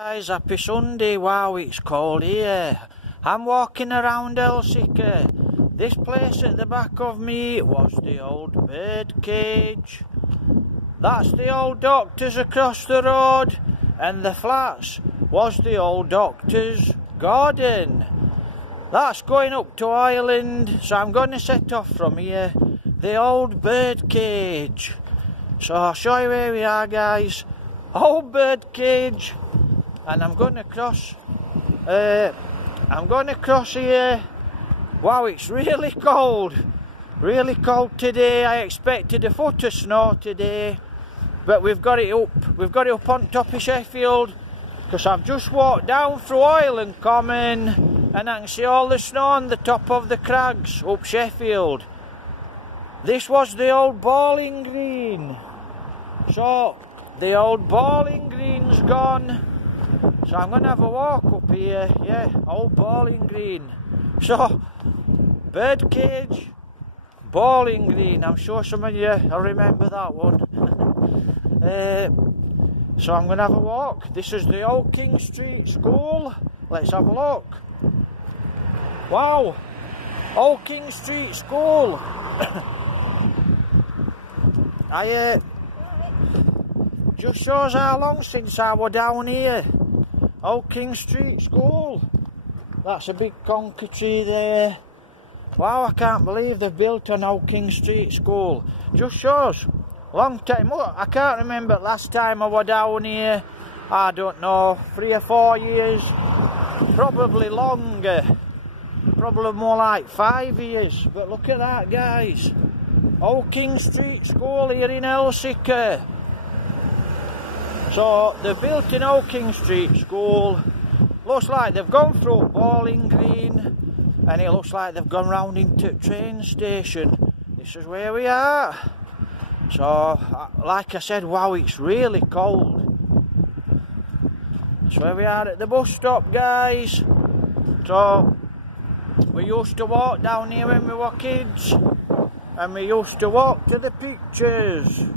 Guys, happy Sunday. Wow, it's cold here. I'm walking around Elsecar. This place at the back of me was the old bird cage. That's the old doctor's across the road, and the flats was the old doctor's garden. That's going up to Ireland, so I'm going to set off from here. The old bird cage. So I'll show you where we are, guys. Old bird cage. And I'm going to cross here. Wow, it's really cold today. I expected a foot of snow today, but we've got it up on top of Sheffield, because I've just walked down through Oiland Common and I can see all the snow on the top of the crags up Sheffield. This was the old bowling green, so the old bowling green's gone. So I'm going to have a walk up here, yeah, old bowling green. So, bird cage, bowling green, I'm sure some of you will remember that one. So I'm going to have a walk. This is the old King Street School. Let's have a look. Wow, old King Street School. Just shows how long since I was down here. Old King Street School. That's a big conker tree there. Wow, I can't believe they've built an Old King Street School. Just shows. Long time. I can't remember last time I was down here. I don't know, 3 or 4 years. Probably longer. Probably more like 5 years. But look at that, guys. Old King Street School here in Elsecar. So they've built an Old King Street School. Looks like they've gone through Bowling Green, and it looks like they've gone round into the train station. This is where we are. So, like I said, wow, it's really cold. That's where we are at the bus stop, guys. So, we used to walk down here when we were kids, and we used to walk to the pictures.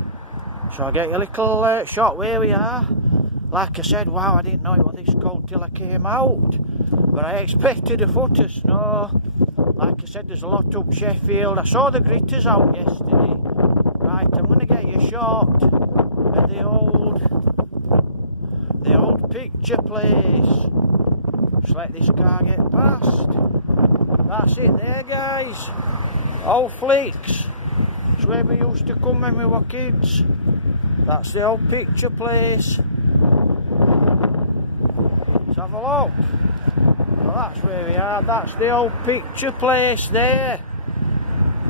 So I'll get you a little shot where we are. Like I said, wow, I didn't know it was this cold till I came out. But I expected a foot of snow. Like I said, there's a lot up Sheffield. I saw the gritters out yesterday. Right, I'm going to get you a shot at the old picture place. Just let this car get past. That's it there, guys. Old Flicks. It's where we used to come when we were kids. That's the old picture place. Let's have a look. Well, that's where we are. That's the old picture place there.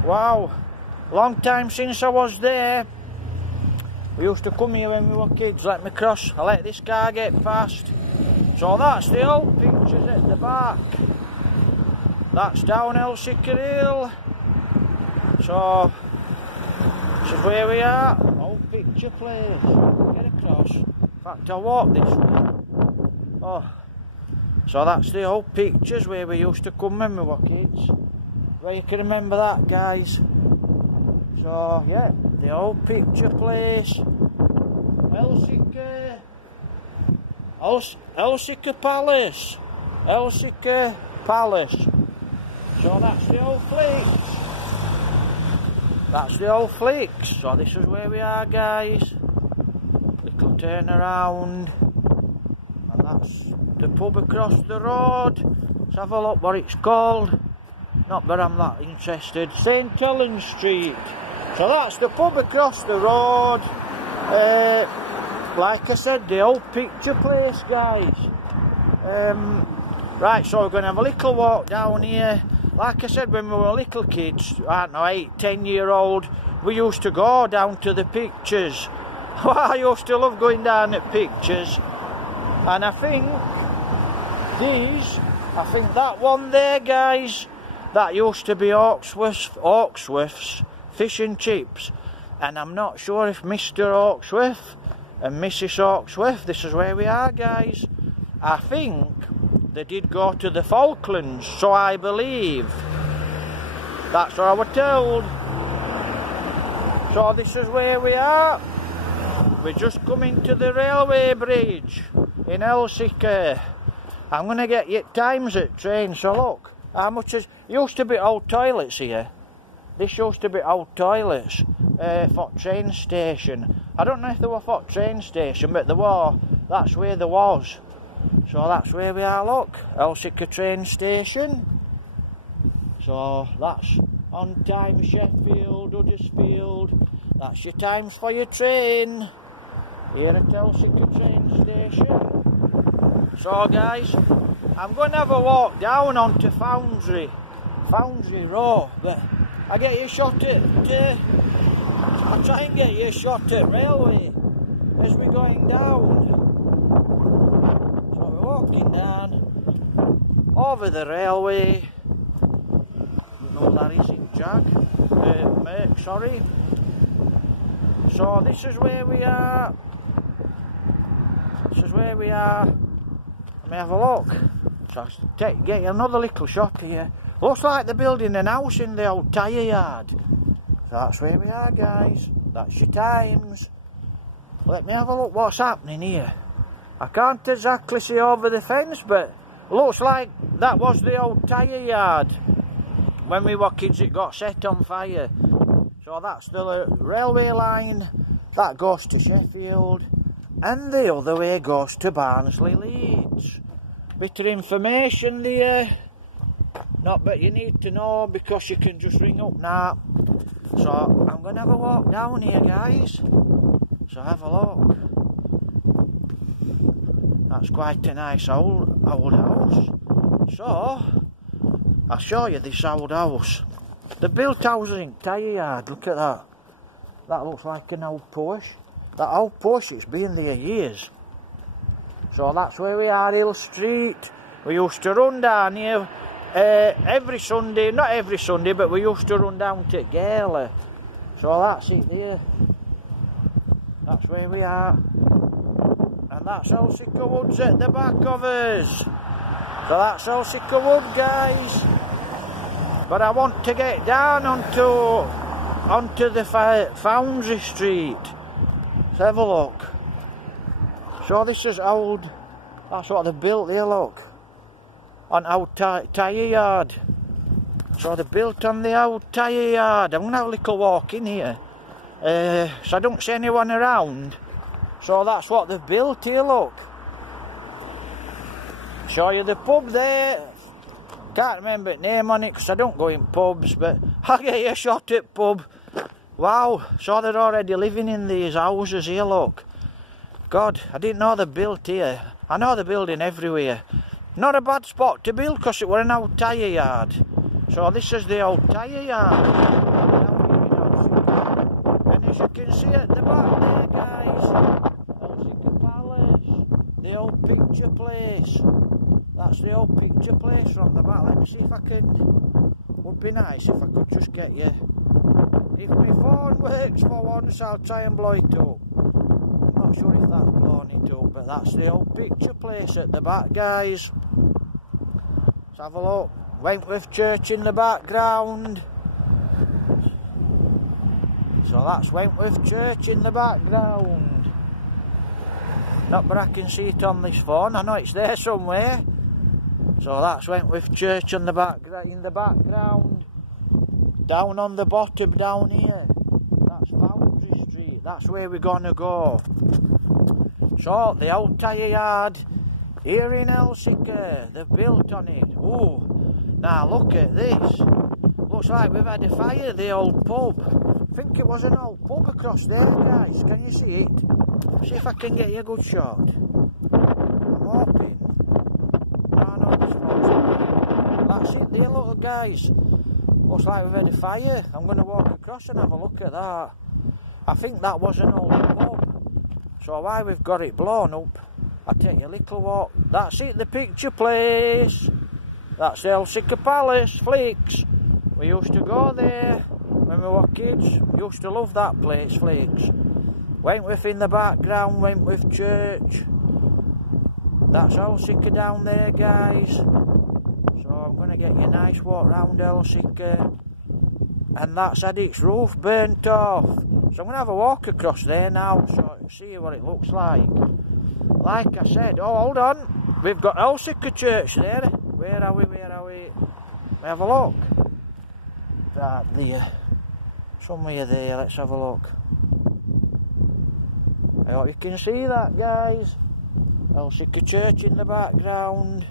Wow. Long time since I was there. We used to come here when we were kids. Let me cross. I'll let this car get past. So that's the old pictures at the back. That's down Elsecar Hill. So, this is where we are. Old picture place. Get across. In fact, I'll walk this way. Oh. So that's the old pictures where we used to come when we were kids. Well, you can remember that, guys. So, yeah, the old picture place. Elsecar. Elsecar Palace. Elsecar Palace. So that's the old Flicks. That's the old Flicks. So this is where we are, guys. Little turn around. And that's the pub across the road. Let's have a look what it's called. Not that I'm that interested. St. Helens Street. So that's the pub across the road. Like I said, the old picture place, guys. Right, so we're going to have a little walk down here. Like I said, when we were little kids, I don't know, 8, 10-year-old, we used to go down to the pictures. I used to love going down at pictures. And I think that one there, guys, that used to be Hawksworth's Fish and Chips. And I'm not sure if Mr. Hawksworth and Mrs. Hawksworth, this is where we are, guys. I think they did go to the Falklands, so I believe. That's what I was told. So this is where we are. We're just coming to the railway bridge in Elsecar. I'm going to get you times at train, so look, how much is... Used to be old toilets here. This used to be old toilets for train station. I don't know if they were for train station, but they were. That's where there was. So that's where we are, look. Elsecar train station. So that's on time Sheffield, Huddersfield. That's your times for your train. Here at Elsecar train station. So guys, I'm going to have a walk down onto Foundry Row, but I get you a shot at, I'll try and get you a shot at railway as we're going down. So we're walking down over the railway. No, that isn't Merck, sorry. So this is where we are. This is where we are. Let me have a look. So get you another little shot here. Looks like they're building an house in the old tyre yard. So that's where we are, guys. That's your times. Let me have a look what's happening here. I can't exactly see over the fence, but looks like that was the old tyre yard. When we were kids it got set on fire. So that's the railway line. That goes to Sheffield. And the other way goes to Barnsley, Leeds. Bit of information there. Not but you need to know because you can just ring up now. So I'm going to have a walk down here, guys. So have a look. That's quite a nice old house. So I'll show you this old house. The built house in tyre yard. Look at that. That looks like an old Porsche. That old Porsche, it's been there years. So that's where we are, Hill Street. We used to run down here every Sunday, not every Sunday, but we used to run down to Gala. So that's it there. That's where we are. And that's Elsecar Woods at the back of us. So that's Elsecar Wood, guys. But I want to get down onto the Foundry Street. Let's have a look. So this is old, that's what they built there, look. On old tyre yard. So they built on the old tyre yard. I'm going to have a little walk in here. So I don't see anyone around. So that's what they've built here, look. Show you the pub there. Can't remember the name on it because I don't go in pubs, but I'll get you a shot at pub. Wow, so they're already living in these houses here, look. God, I didn't know they built here. I know they're building everywhere. Not a bad spot to build because it were an old tyre yard. So this is the old tyre yard. And as you can see at the back there, guys, Electra Palace, the old picture place. That's the old picture place from the back. Let me see if I can. Would be nice if I could just get you. If my phone works for once, I'll try and blow it up. I'm not sure if that's blown it up, but that's the old picture place at the back, guys. Let's have a look. Wentworth Church in the background. So that's Wentworth Church in the background. Not but I can see it on this phone. I know it's there somewhere. So that's Wentworth Church in the background. Down on the bottom down here. That's Foundry Street. That's where we're gonna go. So the old tyre yard here in Elsecar. They've built on it. Oh, now look at this. Looks like we've had a fire, the old pub. I think it was an old pub across there, guys. Can you see it? See if I can get you a good shot. I'm hoping. No, this one's... That's it there, little guys. Looks like we've had a fire. I'm going to walk across and have a look at that. I think that was an old pub. So why we've got it blown up, I'll take you a little walk. That's it, the picture place. That's the Electra Palace, Flicks. We used to go there when we were kids. Used to love that place, Flicks. Wentworth in the background, Wentworth Church. That's Elsecar down there, guys. So I'm going to get you a nice walk round Elsecar. And that's had its roof burnt off. So I'm going to have a walk across there now so see what it looks like. like I said, oh hold on, we've got Elsecar Church there. Where are we, where are we? Let me have a look. Right there. Somewhere there, let's have a look. I hope you can see that, guys. Elsecar Church in the background.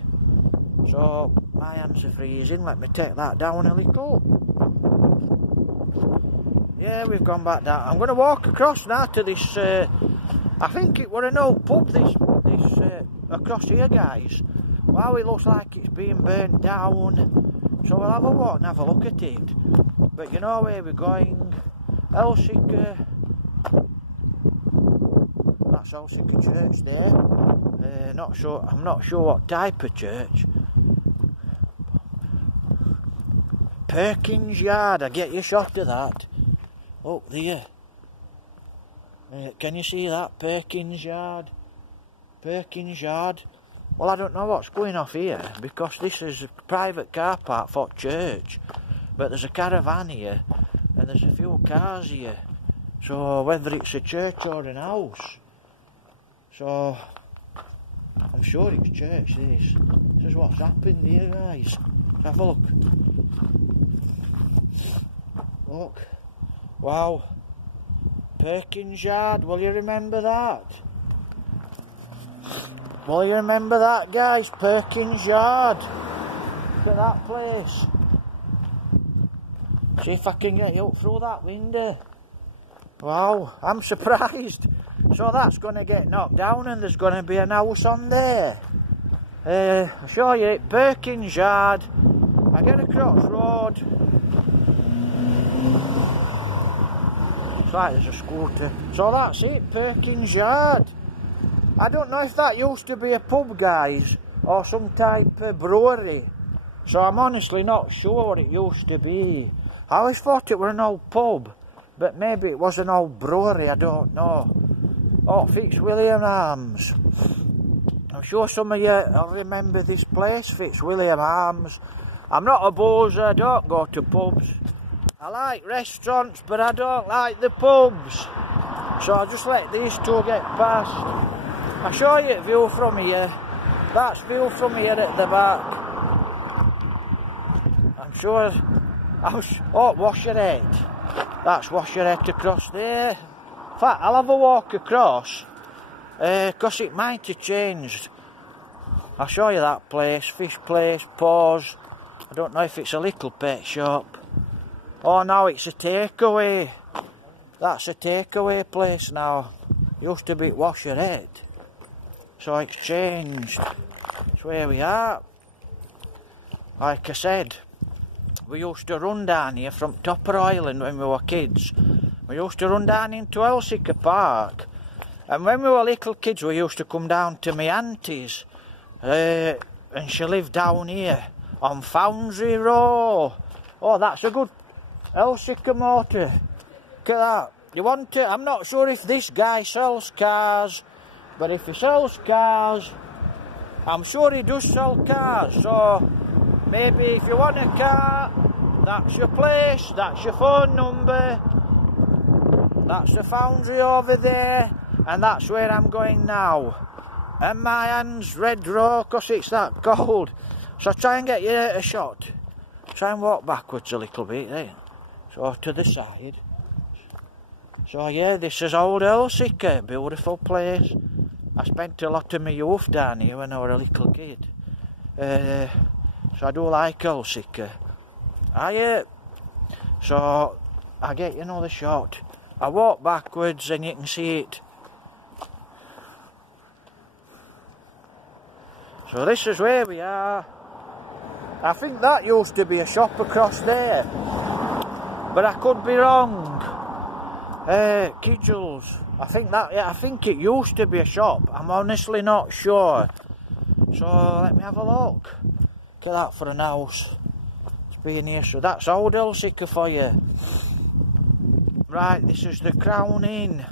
So, my hands are freezing, let me take that down a little. Yeah, we've gone back down. I'm going to walk across now to this, I think it were an old pub, this across here, guys. Wow, it looks like it's being burnt down. So we'll have a walk and have a look at it. But you know where we're going. Elsecar. That's Elsecar Church there. Not sure. I'm not sure what type of church. Perkins Yard. I get you a shot of that. Up there. Can you see that? Perkins Yard. Perkins Yard. Well, I don't know what's going off here because this is a private car park for church. But there's a caravan here and there's a few cars here. So whether it's a church or an house. So I'm sure it's church, this. This is what's happened here, guys. Let's have a look. Look. Wow. Perkins Yard, will you remember that? Will you remember that, guys? Perkins Yard. Look at that place. See if I can get you up through that window. Wow, I'm surprised. So that's going to get knocked down and there's going to be an house on there. I'll show you it. Perkins Yard. I get across road. It's like there's a scooter. So that's it, Perkins Yard. I don't know if that used to be a pub, guys, or some type of brewery. So I'm honestly not sure what it used to be. I always thought it were an old pub, but maybe it was an old brewery, I don't know. Oh, Fitzwilliam Arms. I'm sure some of you will remember this place, Fitzwilliam Arms. I'm not a bozer, I don't go to pubs. I like restaurants, but I don't like the pubs. So I'll just let these two get past. I'll show you a view from here. That's view from here at the back. I'm sure... Oh, Washerhead. That's Washerhead across there. In fact, I'll have a walk across. Because it might have changed. I'll show you that place. Fish place, Paws. I don't know if it's a little pet shop. Oh, no, it's a takeaway. That's a takeaway place now. Used to be at Washerhead. So it's changed. That's where we are. Like I said, we used to run down here from Topper Island when we were kids. We used to run down into Elsecar Park. And when we were little kids, we used to come down to my auntie's. And she lived down here on Foundry Row. Oh, that's a good Elsecar motor. Look at that. You want to? I'm not sure if this guy sells cars. But if he sells cars, I'm sure he does sell cars. So maybe if you want a car, that's your place, that's your phone number. That's the foundry over there. And that's where I'm going now. And my hand's red raw because it's that cold. So try and get you a shot. Try and walk backwards a little bit then. So to the side. So yeah, this is old Elsecar, beautiful place. I spent a lot of my youth down here when I was a little kid. So I do like Elsecar. So I'll get you another shot. I walk backwards and you can see it. So this is where we are. I think that used to be a shop across there. But I could be wrong. Kidgels. I think it used to be a shop. I'm honestly not sure. So let me have a look. Look at that for an house. It's being here. So that's old Elsecar for you. Right, this is the Crown Inn.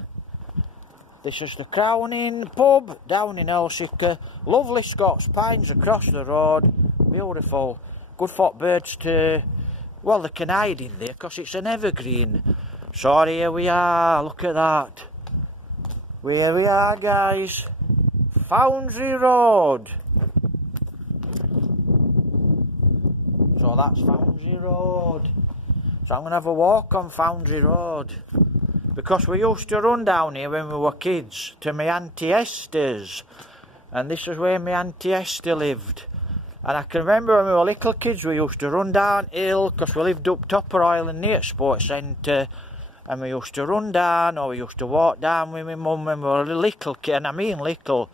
This is the Crown Inn pub down in Elsecar. Lovely Scots pines across the road. Beautiful. Good for birds to... Well, they can hide in there because it's an evergreen. So here we are. Look at that. Where we are, guys. Foundry Road. So that's Foundry Road. So I'm going to have a walk on Foundry Road. Because we used to run down here when we were kids to my Auntie Esther's. And this is where my Auntie Esther lived. And I can remember when we were little kids, we used to run downhill, because we lived up Topper Island near Sports Centre. And we used to run down, or we used to walk down with my mum when we were a little kid. And I mean little,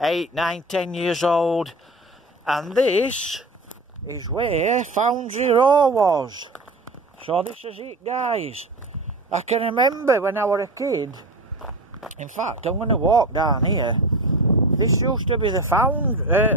8, 9, 10 years old. And this is where Foundry Road was. So this is it, guys. I can remember when I was a kid. In fact, I'm going to walk down here. This used to be the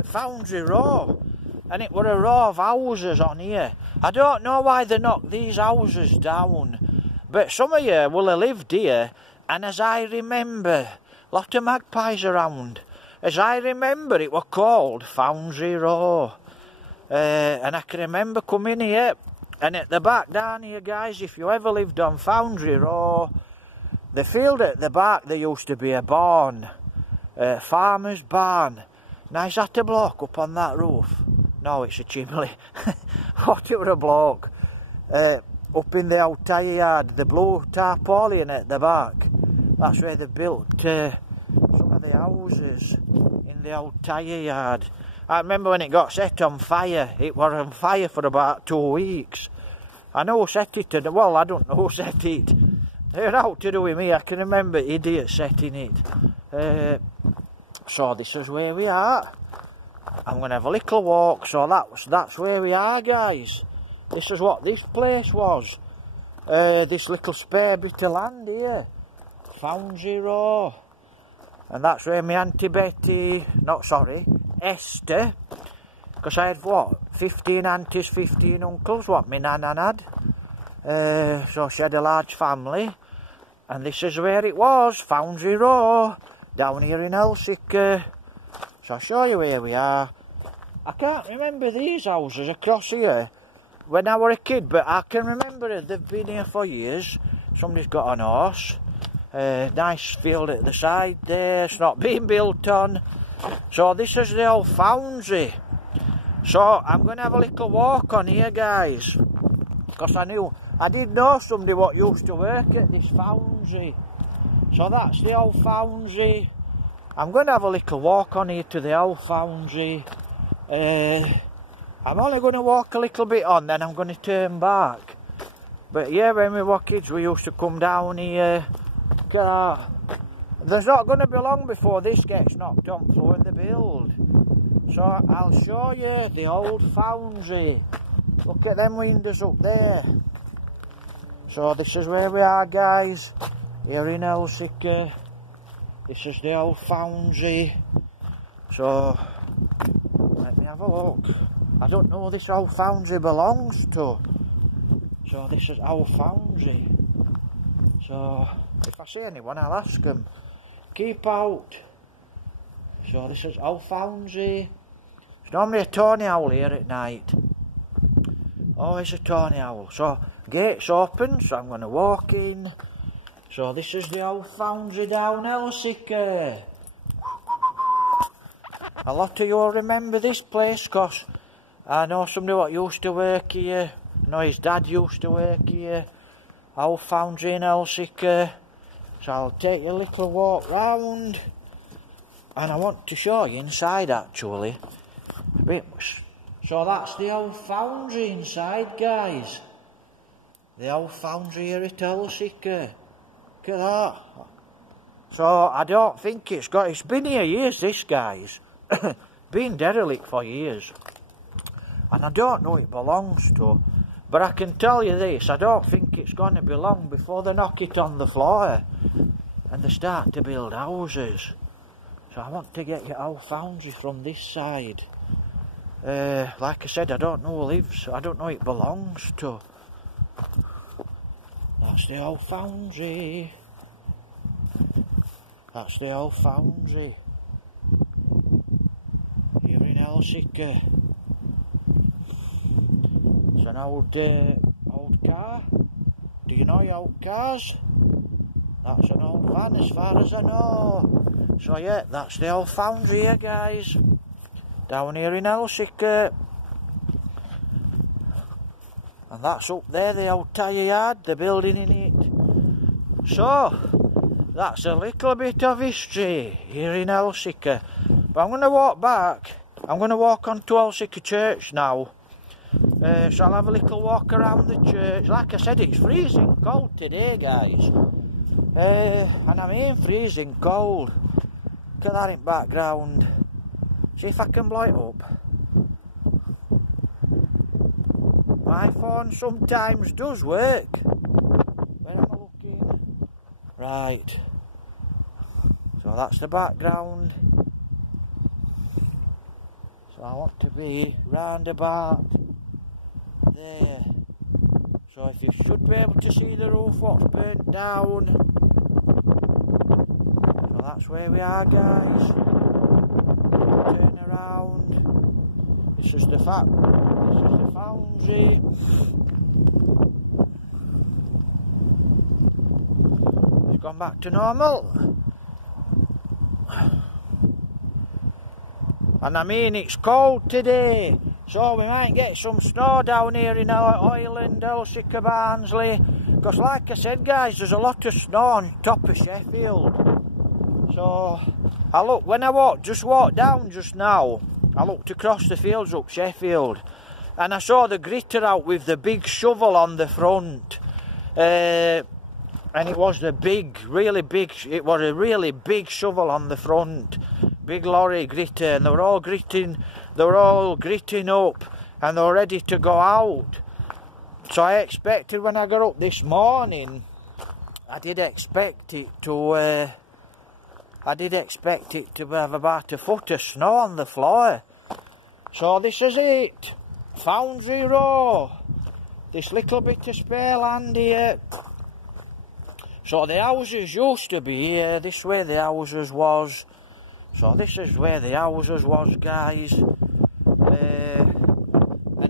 Foundry Row, and it were a row of houses on here. I don't know why they knocked these houses down, but some of you will have lived here, and as I remember, a lot of magpies around. As I remember, it were called Foundry Row, and I can remember coming here, and at the back down here, guys, if you ever lived on Foundry Row, the field at the back, there used to be a barn. Farmer's barn. Now is that a bloke up on that roof? No, it's a chimney. What, it were a bloke up in the old tyre yard, the blue tarpaulin at the back. That's where they built some of the houses in the old tyre yard. I remember when it got set on fire. It was on fire for about 2 weeks. I know who set it, well, I don't know who set it. They're out to do with me. I can remember idiots setting it. So this is where we are. I'm going to have a little walk. So that's where we are, guys. This is what this place was. This little spare bit of land here. Foundry Row. And that's where my Auntie Betty, Esther. Because I had what? 15 aunties, 15 uncles, what my nana had. So she had a large family. And this is where it was, Foundry Row. Down here in Elsecar. So I'll show you where we are. I can't remember these houses across here when I was a kid, but I can remember it. They've been here for years. Somebody's got an horse. Nice field at the side there. It's not being built on. So this is the old foundry. So I'm going to have a little walk on here, guys. Because I did know somebody what used to work at this foundry. So that's the old foundry. I'm going to have a little walk on here to the old foundry. I'm only going to walk a little bit on, then I'm going to turn back. But yeah, when we were kids, we used to come down here. Look at that. There's not going to be long before this gets knocked on floor in the build. So I'll show you the old foundry. Look at them windows up there. So this is where we are, guys. Here in Elsecar. This is the old foundry. So let me have a look. I don't know who this old foundry belongs to. So this is old foundry. So if I see anyone, I'll ask them. Keep out. So this is old foundry. There's normally a tawny owl here at night. Always a tawny owl. So gate's open, so I'm going to walk in. So this is the old foundry down Elsecar. A lot of you will remember this place, because I know somebody what used to work here. I know his dad used to work here. Old foundry in Elsecar. So I'll take a little walk round. And I want to show you inside, actually. A bit. So that's the old foundry inside, guys. The old foundry here at Elsecar. Look at that. So I don't think it's been here years, this, guys. Been derelict for years. And I don't know who it belongs to. But I can tell you this, I don't think it's going to be long before they knock it on the floor. And they start to build houses. So I want to get your old foundry from this side. Like I said, I don't know who lives. I don't know who it belongs to. That's the old foundry. That's the old foundry. Here in Elsecar. It's an old car. Do you know your old cars? That's an old van as far as I know. So yeah, that's the old foundry here, guys, down here in Elsecar. And that's up there, the old tyre yard, the building in it. So that's a little bit of history here in Elsecar. But I'm going to walk back. I'm going to walk on To Elsecar Church now. So I'll have a little walk around the church. Like I said, it's freezing cold today, guys. And I mean freezing cold. Look at that in background. See if I can blow it up. My phone sometimes does work. Where am I looking? Right. So that's the background. So I want to be round about there. So if you should be able to see the roof, what's burnt down. So that's where we are, guys. Turn around. This is the foundry. It's gone back to normal. And I mean, it's cold today, so we might get some snow down here in Ireland, Elsecar, Barnsley. Because like I said, guys, there's a lot of snow on top of Sheffield. So I look, when I just walked down just now, I looked across the fields up Sheffield, and I saw the gritter out with the big shovel on the front. And it was the big, really big, it was a really big shovel on the front. Big lorry gritter, and they were all gritting up, and they were ready to go out. So I expected, when I got up this morning, I did expect it to have about a foot of snow on the floor. So this is it, Foundry Row, this little bit of spare land here. So the houses used to be here, this way the houses was. So this is where the houses was, guys. And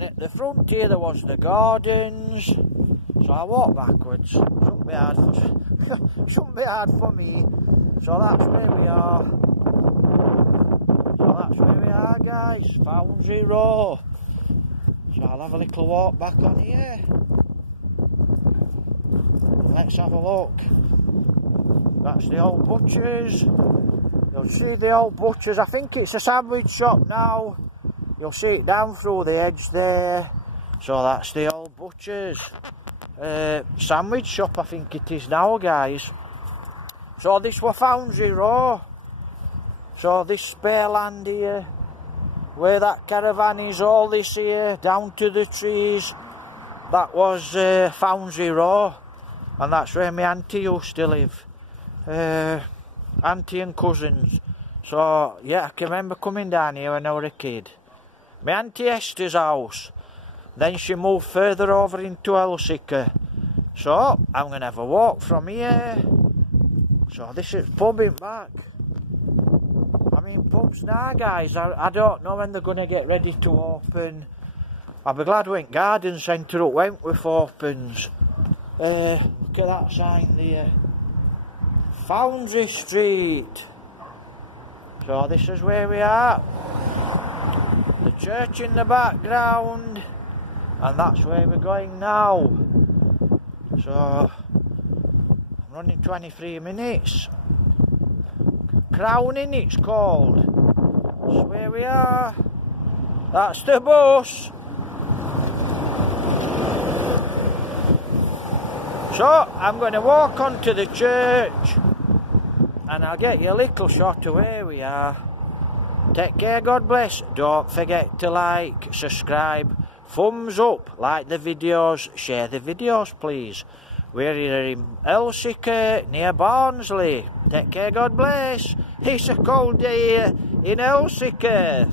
at the front here there was the gardens. So I walk backwards. Shouldn't be hard for me. So that's where we are. So that's where we are, guys. Foundry Row. So I'll have a little walk back on here. Let's have a look. That's the old butchers. You'll see the old butchers. I think it's a sandwich shop now. You'll see it down through the edge there. So that's the old butchers. Sandwich shop, I think it is now, guys. So this was Foundry Row. So this spare land here, where that caravan is, all this here, down to the trees, that was Foundry Row. And that's where my auntie used to live. Auntie and cousins. So yeah, I can remember coming down here when I was a kid. My auntie Esther's house. Then she moved further over into Elsecar. So I'm going to have a walk from here. So this is pub in back. I mean, pubs now, guys, I don't know when they're going to get ready to open. I'll be glad when Garden Centre up Wentworth opens. Look at that sign there. Foundry Street. So this is where we are. The church in the background, and that's where we're going now. So I'm running 23 minutes. Crowning it's called. That's where we are. That's the bus. So I'm going to walk onto the church, and I'll get you a little shot of where we are. Take care, God bless. Don't forget to like, subscribe, thumbs up, like the videos, share the videos please. We're here in Elsecar, near Barnsley. Take care, God bless. It's a cold day here in Elsecar.